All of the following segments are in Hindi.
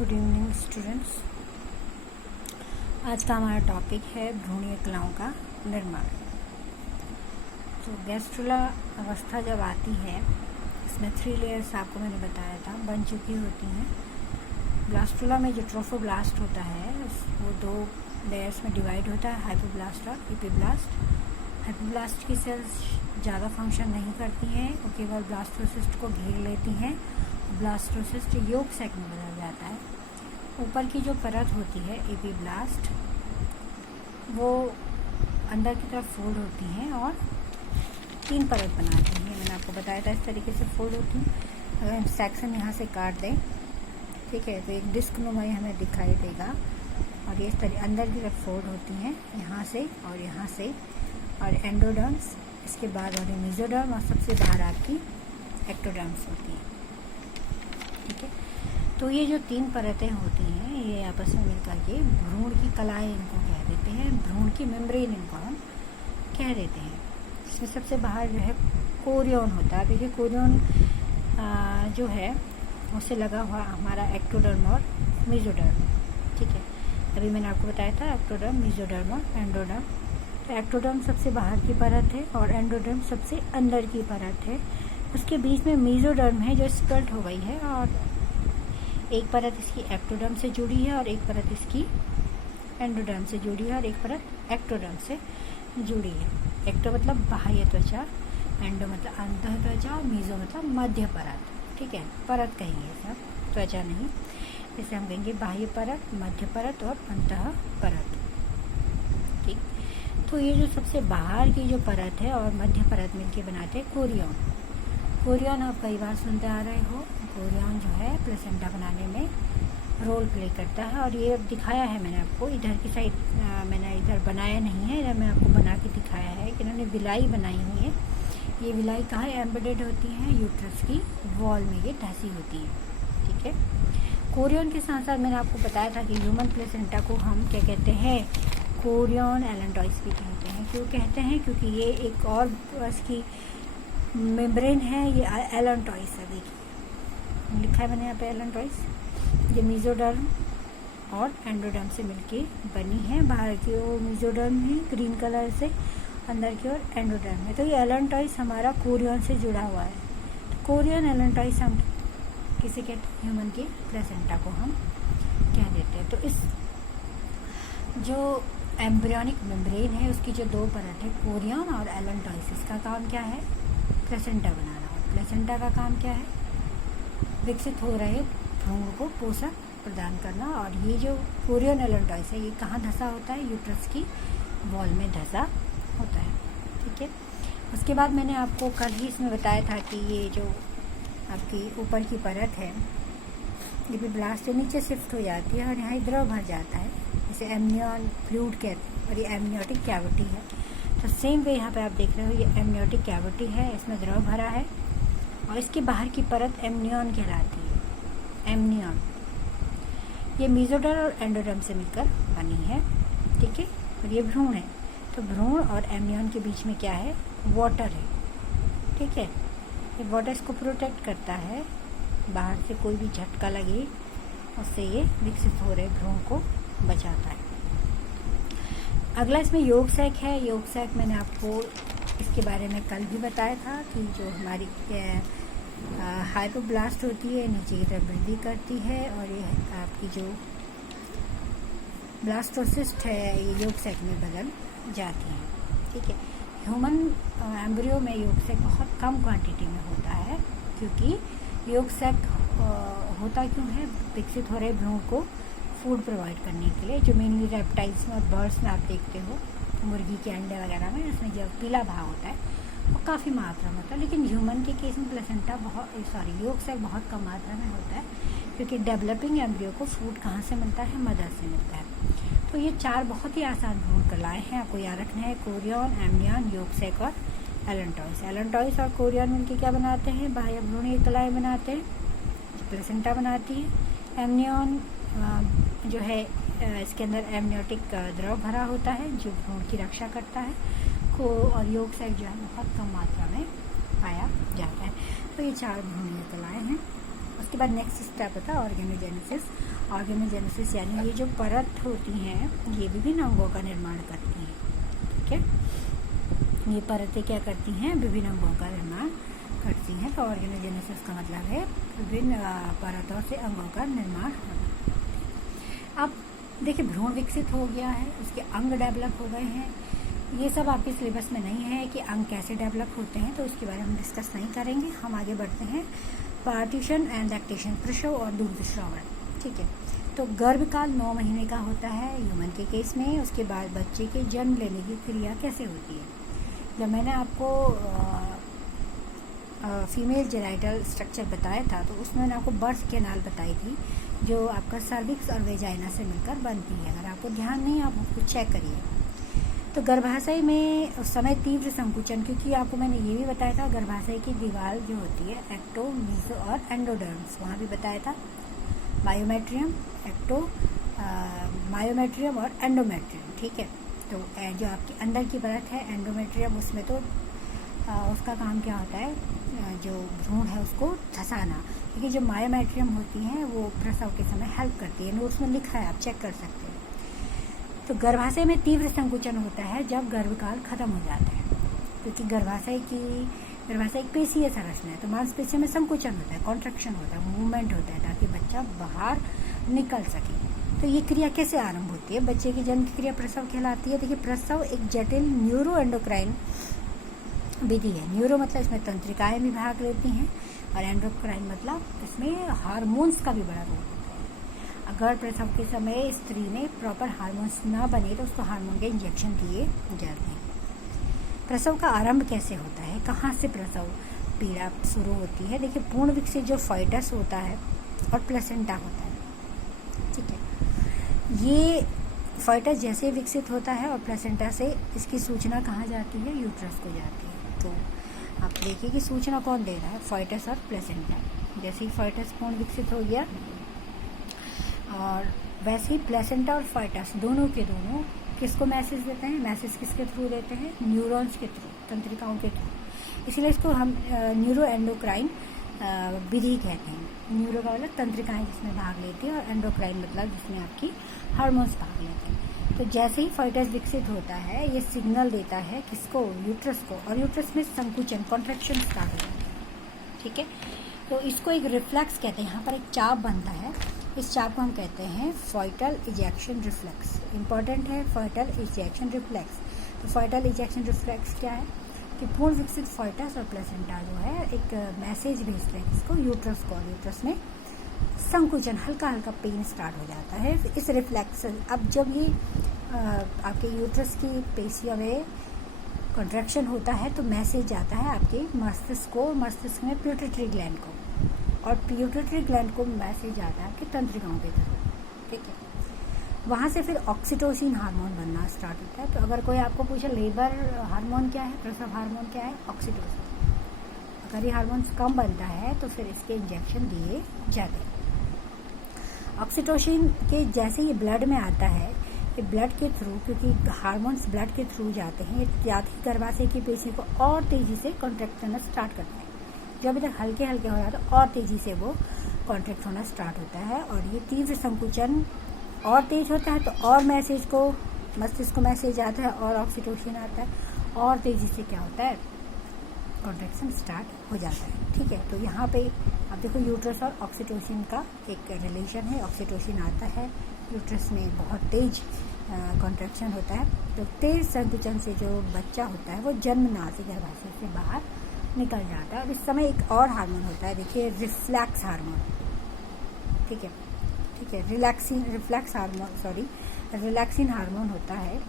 Good evening students. आज का हमारा टॉपिक है भ्रूणीय कलाओं का निर्माण। तो गैस्ट्रुला अवस्था जब आती है, इसमें 3 लेयर्स आपको मैंने बताया था बन चुकी होती हैं। ब्लास्टुला में जो ट्रोफोब्लास्ट होता है वो 2 लेयर्स में डिवाइड होता है, हाइपोब्लास्ट और एपिब्लास्ट। हाइपोब्लास्ट की सेल्स ज़्यादा फंक्शन नहीं करती हैं, वो केवल ब्लास्टोसिस्ट को घेर लेती हैं। ब्लास्टोसिस्ट योग सैक में बदल जाता है। ऊपर की जो परत होती है एपिब्लास्ट, वो अंदर की तरफ फोल्ड होती हैं और 3 परत बनाती हैं। मैंने आपको बताया था इस तरीके से फोल्ड होती हैं। अगर हम सेक्शन यहाँ से काट दें, ठीक है, तो एक डिस्क नुमा हमें दिखाई देगा और ये इस तरह अंदर की तरफ फोल्ड होती हैं, यहाँ से और यहाँ से। और एंडोडर्म्स, इसके बाद और मेसोडर्म, और सबसे बाहर आपकी एक्टोडर्म्स होती हैं। ठीक है, तो ये जो 3 परतें होती हैं, ये आपस में मिलकर के भ्रूण की कलाएं इनको कह देते हैं, भ्रूण की मेम्ब्रेन इनको हम कह देते हैं। इसमें सबसे बाहर जो है कोरियन होता है। देखिए कोरियन जो है उससे लगा हुआ हमारा एक्टोडर्म और मेसोडर्म। ठीक है, अभी मैंने आपको बताया था एक्टोडर्म, मेसोडर्म और एंडोडर्म। तो एक्टोडर्म सबसे बाहर की परत है और एंडोडर्म सबसे अंदर की परत है। उसके बीच में मेसोडर्म है जो स्प्लिट हो गई है, और एक परत इसकी एक्टोडर्म से जुड़ी है और एक परत इसकी एंडोडर्म से जुड़ी है और एक परत एक्टोडर्म से जुड़ी है। एक्टो मतलब बाह्य त्वचा, एंडो मतलब अंतः त्वचा और मेसो मतलब मध्य परत। ठीक है, परत कहेंगे सब, त्वचा नहीं। इसे हम कहेंगे बाह्य परत, मध्य परत और अंतः परत। ठीक, तो ये जो सबसे बाहर की जो परत है और मध्य परत मिलके बनाते हैं कोरियन। कोरियन आप कई बार सुनते आ रहे हो। कोरियन जो है प्लेसेंटा बनाने में रोल प्ले करता है, और ये अब दिखाया है मैंने आपको। इधर की साइड मैंने इधर बनाया नहीं है, इधर मैं आपको बना के दिखाया है कि इन्होंने विलाई बनाई हुई है। ये विलाई कहाँ एम्बेडेड होती है? यूट्रस की वॉल में ये धसी होती है। ठीक है, कोरियन के साथ साथ मैंने आपको बताया था कि ह्यूमन प्लेसेंटा को हम क्या कहते हैं? कोरियन एलेंटॉइस भी कहते हैं। क्यों कहते हैं? क्योंकि ये एक और इसकी मेम्ब्रेन है, ये एलेंटॉइस है। देखिए लिखा है मैंने यहाँ पे एलेंटॉइस। ये मेसोडर्म और एंडोडर्म से मिलके बनी है। बाहर की ओर मेसोडर्म है ग्रीन कलर से, अंदर की ओर एंडोडर्म है। तो ये एलेंटॉइस हमारा कोरियन से जुड़ा हुआ है। तो कोरियन एलेंटॉइस हम किसे कहते हैं? ह्यूमन की प्लेसेंटा को हम कह देते हैं। तो इस जो एम्ब्रियोनिक मेम्ब्रेन है उसकी जो 2 परत है कोरियन और एलेंटॉइस, इसका काम क्या है? प्लेसेंटा बनाना। और प्लेसेंटा का काम क्या है? विकसित हो रहे भ्रूण को पोषक प्रदान करना। और ये जो कोरियन एलेंटॉइस है ये कहाँ धसा होता है? यूट्रस की वॉल में धसा होता है। ठीक है, उसके बाद मैंने आपको कल ही इसमें बताया था कि ये जो आपकी ऊपर की परत है एपिब्लास्ट से नीचे शिफ्ट हो जाती है और यहाँ द्रव भर जाता है, इसे एमनियन फ्लूइड कहते हैं, और ये एमनियोटिक कैविटी है। तो सेम वे यहाँ पे आप देख रहे हो, ये एमनियोटिक कैविटी है, इसमें द्रव भरा है और इसके बाहर की परत एमनियन कहलाती है। एमनियन ये मेसोडर्म और एंडोडर्म से मिलकर बनी है। ठीक है, और ये भ्रूण है। तो भ्रूण और एमनियन के बीच में क्या है? वाटर है। ठीक है, ये वाटर इसको प्रोटेक्ट करता है, बाहर से कोई भी झटका लगे उससे ये विकसित हो रहे भ्रूण को बचाता है। अगला इसमें योग सैक है। योग सैक मैंने आपको इसके बारे में कल भी बताया था कि जो हमारी हाइपोब्लास्ट होती है नीचे की तरफ वृद्धि करती है, और ये आपकी जो ब्लास्टोसिस्ट है ये योग सैक में बदल जाती है। ठीक है, ह्यूमन एम्ब्रियो में योग सैक बहुत कम क्वांटिटी में होता है, क्योंकि योग सैक होता क्यों है? विकसित हो रहे भ्रूण को फूड प्रोवाइड करने के लिए, जो मेनली रेप्टाइल्स में और बर्ड्स में आप देखते हो, मुर्गी के अंडे वगैरह में, उसमें जो पीला भाग होता है वो काफ़ी मात्रा में होता है। लेकिन ह्यूमन के केस में प्लेसेंटा योग सैक बहुत कम मात्रा में होता है, क्योंकि डेवलपिंग एम्ब्रियो को फूड कहाँ से मिलता है? मदर से मिलता है। तो ये 4 बहुत ही आसान भ्रूण कलाएँ हैं, आपको याद रखना है। कोरियन, एमनियन, योग सैक और एलेंटॉइस। एलेंटॉइस और कोरियन मिलकर क्या बनाते हैं? बाह्य भ्रूणीय कलाएँ बनाते हैं, जो प्लेसेंटा बनाती है। एमनियन जो है इसके अंदर एमनियोटिक द्रव भरा होता है जो भ्रूण की रक्षा करता है को, और योग सैक जो है बहुत कम मात्रा में पाया जाता है। तो ये 4 भ्रूणीय कलाएँ हैं। उसके बाद नेक्स्ट स्टेप होता है ऑर्गेनोजेनेसिस। ऑर्गेनोजेनेसिस यानी ये जो परत होती हैं ये विभिन्न अंगों का निर्माण करती हैं। ठीक है, ये परतें क्या करती हैं, विभिन्न अंगों का निर्माण करती हैं। तो ऑर्गेनोजेनेसिस का मतलब है विभिन्न परतों से अंगों का निर्माण होना। अब देखिए भ्रूण विकसित हो गया है, उसके अंग डेवलप हो गए हैं। ये सब आपके सिलेबस में नहीं है कि अंग कैसे डेवलप होते हैं, तो इसके बारे में हम डिस्कस नहीं करेंगे। हम आगे बढ़ते हैं पार्टीशन एंड लैक्टेशन, प्रसव और दूध श्रावण। ठीक है, तो गर्भकाल 9 महीने का होता है ह्यूमन के केस में। उसके बाद बच्चे के जन्म लेने की क्रिया कैसे होती है। जब मैंने आपको फीमेल जेनाइटल स्ट्रक्चर बताया था तो उसमें मैंने आपको बर्थ कैनाल बताई थी, जो आपका सर्विक्स और वेजाइना से मिलकर बनती है। अगर आपको ध्यान नहीं, आप उसको चेक करिए। तो गर्भाशय में उस समय तीव्र संकुचन, क्योंकि आपको मैंने ये भी बताया था गर्भाशय की दीवार जो होती है एक्टो, मीजो और एंडोडर्म्स, वहाँ भी बताया था मायोमेट्रियम, मायोमेट्रियम और एंडोमेट्रियम। ठीक है, तो जो आपकी अंदर की परत है एंडोमेट्रियम, उसमें तो उसका काम क्या होता है, जो भ्रूण है उसको धंसाना। लेकिन जो मायोमेट्रियम होती हैं वो प्रसव के समय हेल्प करती है। नोट्स में लिखा है, आप चेक कर सकते हैं। तो गर्भाशय में तीव्र संकुचन होता है जब गर्भकाल खत्म हो जाता है, क्योंकि गर्भाशय एक पेशीय संरचना है, तो मांसपेशियों में संकुचन होता है, कॉन्ट्रैक्शन होता है, मूवमेंट होता है ताकि बच्चा बाहर निकल सके। तो ये क्रिया कैसे आरंभ होती है, बच्चे की जन्म की क्रिया प्रसव कहलाती है। देखिए प्रसव एक जटिल न्यूरो एंडोक्राइन विधि है। न्यूरो मतलब इसमें तंत्रिकाएं भी भाग लेती हैं, और एंडोक्राइन मतलब इसमें हार्मोन्स का भी बड़ा रोल होता है। अगर प्रसव के समय स्त्री में प्रॉपर हार्मोन्स ना बने तो उसको हार्मोन के इंजेक्शन दिए जाते हैं। प्रसव का आरंभ कैसे होता है, कहाँ से प्रसव पीड़ा शुरू होती है। देखिए पूर्ण विकसित जो फाइटस होता है और प्लेसेंटा होता है, ठीक है, ये फाइटस जैसे विकसित होता है और प्लेसेंटा से इसकी सूचना कहाँ जाती है, यूट्रस को जाती है। तो आप देखिए कि सूचना कौन दे रहा है, फाइटस और प्लेसेंटा। जैसे ही फाइटस पूर्ण विकसित हो गया और वैसे ही प्लेसेंटा और फाइटस दोनों के दोनों किसको मैसेज देते हैं, मैसेज किसके थ्रू देते हैं, न्यूरॉन्स के थ्रू, तंत्रिकाओं के थ्रू। इसलिए इसको हम न्यूरो एंडोक्राइन विधि कहते हैं। न्यूरो का मतलब तंत्रिकाएं जिसमें भाग लेती है, और एंडोक्राइन मतलब जिसमें आपकी हार्मोन्स भाग लेते हैं। तो जैसे ही फाइटस विकसित होता है ये सिग्नल देता है किसको, यूट्रस को, और यूट्रस में संकुचन, कॉन्ट्रैक्शन स्टार्ट हो जाता है। ठीक है, तो इसको एक रिफ्लेक्स कहते हैं। यहाँ पर एक चाप बनता है, इस चाप को हम कहते हैं फॉइटल इजेक्शन रिफ्लेक्स। इंपॉर्टेंट है फॉइटल इजेक्शन रिफ्लेक्स। तो फॉइटल इजेक्शन रिफ्लेक्स क्या है कि पूर्ण विकसित फाइटस और प्लेसेंटा जो है एक मैसेज भेजते हैं किसको, यूट्रस को, और यूट्रस में संकुचन, हल्का हल्का पेन स्टार्ट हो जाता है इस रिफ्लेक्स। अब जब ये आपके यूट्रस की पेशियों में कॉन्ट्रैक्शन होता है तो मैसेज जाता है आपके मस्तिष्क को, मस्तिष्क में पिट्यूटरी ग्लैंड को, और पिट्यूटरी ग्लैंड को मैसेज आता है आपके तंत्रिकाओं के थ्रू। ठीक है, वहाँ से फिर ऑक्सीटोसिन हार्मोन बनना स्टार्ट होता है। तो अगर कोई आपको पूछे लेबर हार्मोन क्या है, प्रसव हार्मोन क्या है, ऑक्सीटोसिन। अगर ये हार्मोन कम बनता है तो फिर इसके इंजेक्शन दिए जाते हैं। ऑक्सीटोसिन के जैसे ये ब्लड में आता है, ये ब्लड के थ्रू, क्योंकि हार्मोन्स ब्लड के थ्रू जाते हैं, ये जाते ही गर्भाशय की पेशी को और तेज़ी से कॉन्ट्रैक्ट करना स्टार्ट करते हैं। जो अभी तक हल्के हल्के हो रहा है तो और तेज़ी से वो कॉन्ट्रैक्ट होना स्टार्ट होता है, और ये तीव्र संकुचन और तेज होता है तो और मैसेज को, मस्तिष्क को मैसेज आता है और ऑक्सीटोसिन आता है, और तेज़ी से क्या होता है, कॉन्ट्रैक्शन स्टार्ट हो जाता है। ठीक है, तो यहाँ पे अब देखो यूट्रस और ऑक्सीटोसिन का एक रिलेशन है। ऑक्सीटोसिन आता है, यूट्रस में बहुत तेज कॉन्ट्रैक्शन होता है, तो तेज संकुचन से जो बच्चा होता है वो जन्मना से गर्भाशय से बाहर निकल जाता है। और इस समय एक और हार्मोन होता है, देखिए रिफ्लेक्स हार्मोन। ठीक है, ठीक है, रिलैक्सिन हार्मोन होता है,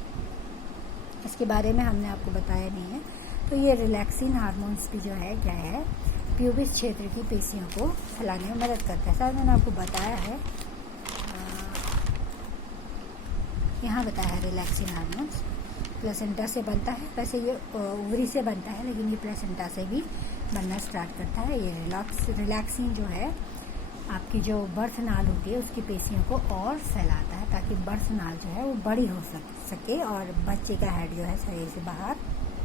इसके बारे में हमने आपको बताया नहीं है। तो ये रिलैक्सिन हार्मोन्स भी जो है क्या है, प्यूबिस क्षेत्र की पेशियों को फैलाने में मदद करता है। शायद मैंने आपको बताया है, यहाँ बताया है रिलैक्सिन हार्मोन्स प्लेसेंटा से बनता है। वैसे ये ओवरी से बनता है, लेकिन ये प्लेसेंटा से भी बनना स्टार्ट करता है। ये रिलैक्सिन जो है आपकी जो बर्थ नाल होती है उसकी पेशियों को और फैलाता है, ताकि बर्थ नाल जो है वो बड़ी हो सके और बच्चे का हेड जो है शरीर से बाहर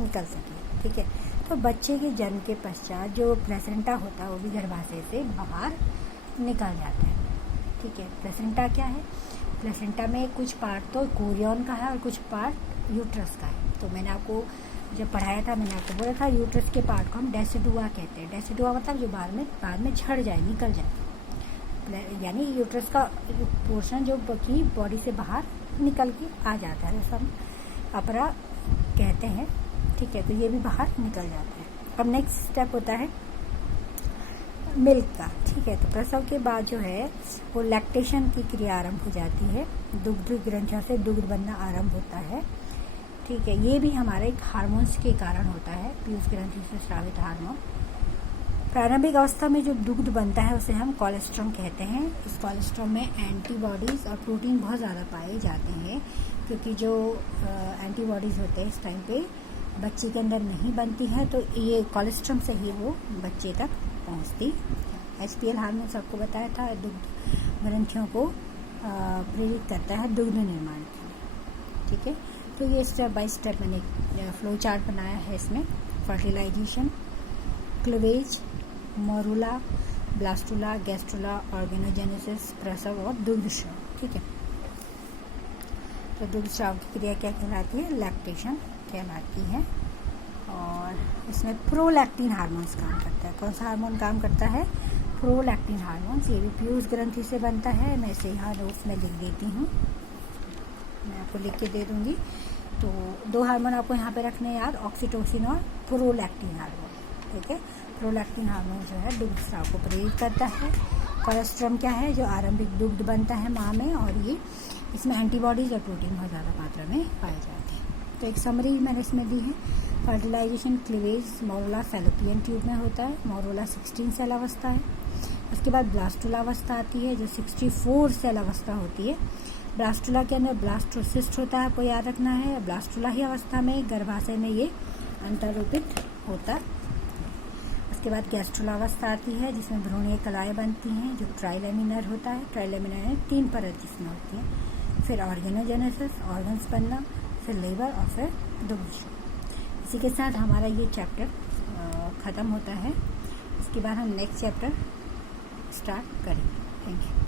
निकल सके। ठीक है, तो बच्चे के जन्म के पश्चात जो प्लेसेंटा होता है वो भी गर्भाशय से बाहर निकल जाता है। ठीक है, प्लेसेंटा क्या है? प्लेसेंटा में कुछ पार्ट तो कोरियन का है और कुछ पार्ट यूट्रस का है। तो मैंने आपको जब पढ़ाया था, मैंने आपको बोला था यूट्रस के पार्ट को हम डेसिडुआ कहते हैं। डेसिडुआ मतलब जो बाद में झड़ जाए, निकल जाए, यानी यूट्रस का पोर्शन जो की बॉडी से बाहर निकल के आ जाता है, सब अपरा कहते हैं। ठीक है, तो ये भी बाहर निकल जाता है। अब नेक्स्ट स्टेप होता है मिल्क का। ठीक है, तो प्रसव के बाद जो है वो लैक्टेशन की क्रिया आरंभ हो जाती है, दुग्ध ग्रंथियों से दुग्ध बनना आरंभ होता है। ठीक है, ये भी हमारे हार्मोन्स के कारण होता है, पीयूष ग्रंथि से स्रावित हार्मोन। प्रारंभिक अवस्था में जो दुग्ध बनता है उसे हम कोलेस्ट्रॉम कहते हैं। इस कोलेस्ट्रॉम में एंटीबॉडीज़ और प्रोटीन बहुत ज़्यादा पाए जाते हैं, क्योंकि जो एंटीबॉडीज़ होते हैं इस टाइम पे बच्चे के अंदर नहीं बनती है, तो ये कोलेस्ट्रॉम से ही वो बच्चे तक पहुंचती। HPL हार्मोन आपको बताया था, दुग्ध ग्रंथियों को प्रेरित करता है दुग्ध निर्माण के लिए। ठीक है, तो ये स्टेप बाय स्टेप मैंने फ्लो चार्ट बनाया है। इसमें fertilisation, cleavage, morula, blastula, gastrula, organogenesis, प्रसव और दुग्ध स्राव। ठीक है, तो दुग्ध स्राव की क्रिया क्या कहलाती है? लैक्टेशन कहलाती है। और इसमें प्रोलैक्टिन हार्मोन्स काम करता है। कौन सा हार्मोन काम करता है? Prolactin hormones. ये भी पीयूष ग्रंथि से बनता है। मैं इसे यहाँ नोट्स में लिख देती हूँ, मैं आपको लिख के दे दूँगी। तो 2 हार्मोन आपको यहाँ पे रखने हैं यार, ऑक्सीटोसिन और प्रोलैक्टिन हार्मोन। ठीक है, प्रोलैक्टिन हार्मोन जो है दुग्ध स्राव को प्रेरित करता है। कोलेस्ट्रॉम क्या है? जो आरंभिक दुग्ध बनता है माँ में, और ये इसमें एंटीबॉडीज और प्रोटीन बहुत ज़्यादा मात्रा में पाए जाते हैं। तो एक समरी मैंने इसमें दी है। Fertilisation, cleavage, morula fallopian tube में होता है। मोरूला 16 सेल अवस्था है। उसके बाद ब्लास्टुला अवस्था आती है, जो 64 सेल अवस्था होती है। ब्लास्टुला के अंदर ब्लास्टोसिस्ट होता है, आपको याद रखना है। ब्लास्टुला ही अवस्था में गर्भाशय में ये अंतरोपित होता है। उसके बाद गैस्ट्रुला अवस्था आती है, जिसमें भ्रूणीय कलाएँ बनती हैं, जो ट्राइलेमिनर होता है। ट्राइलेमिनर में 3 परत जिसमें होती है। फिर ऑर्गेनोजेनेसिस, ऑर्गन्स बनना, फिर लेबर और फिर दुग्ध। इसी के साथ हमारा ये चैप्टर ख़त्म होता है। इसके बाद हम नेक्स्ट चैप्टर स्टार्ट करेंगे। Thank you.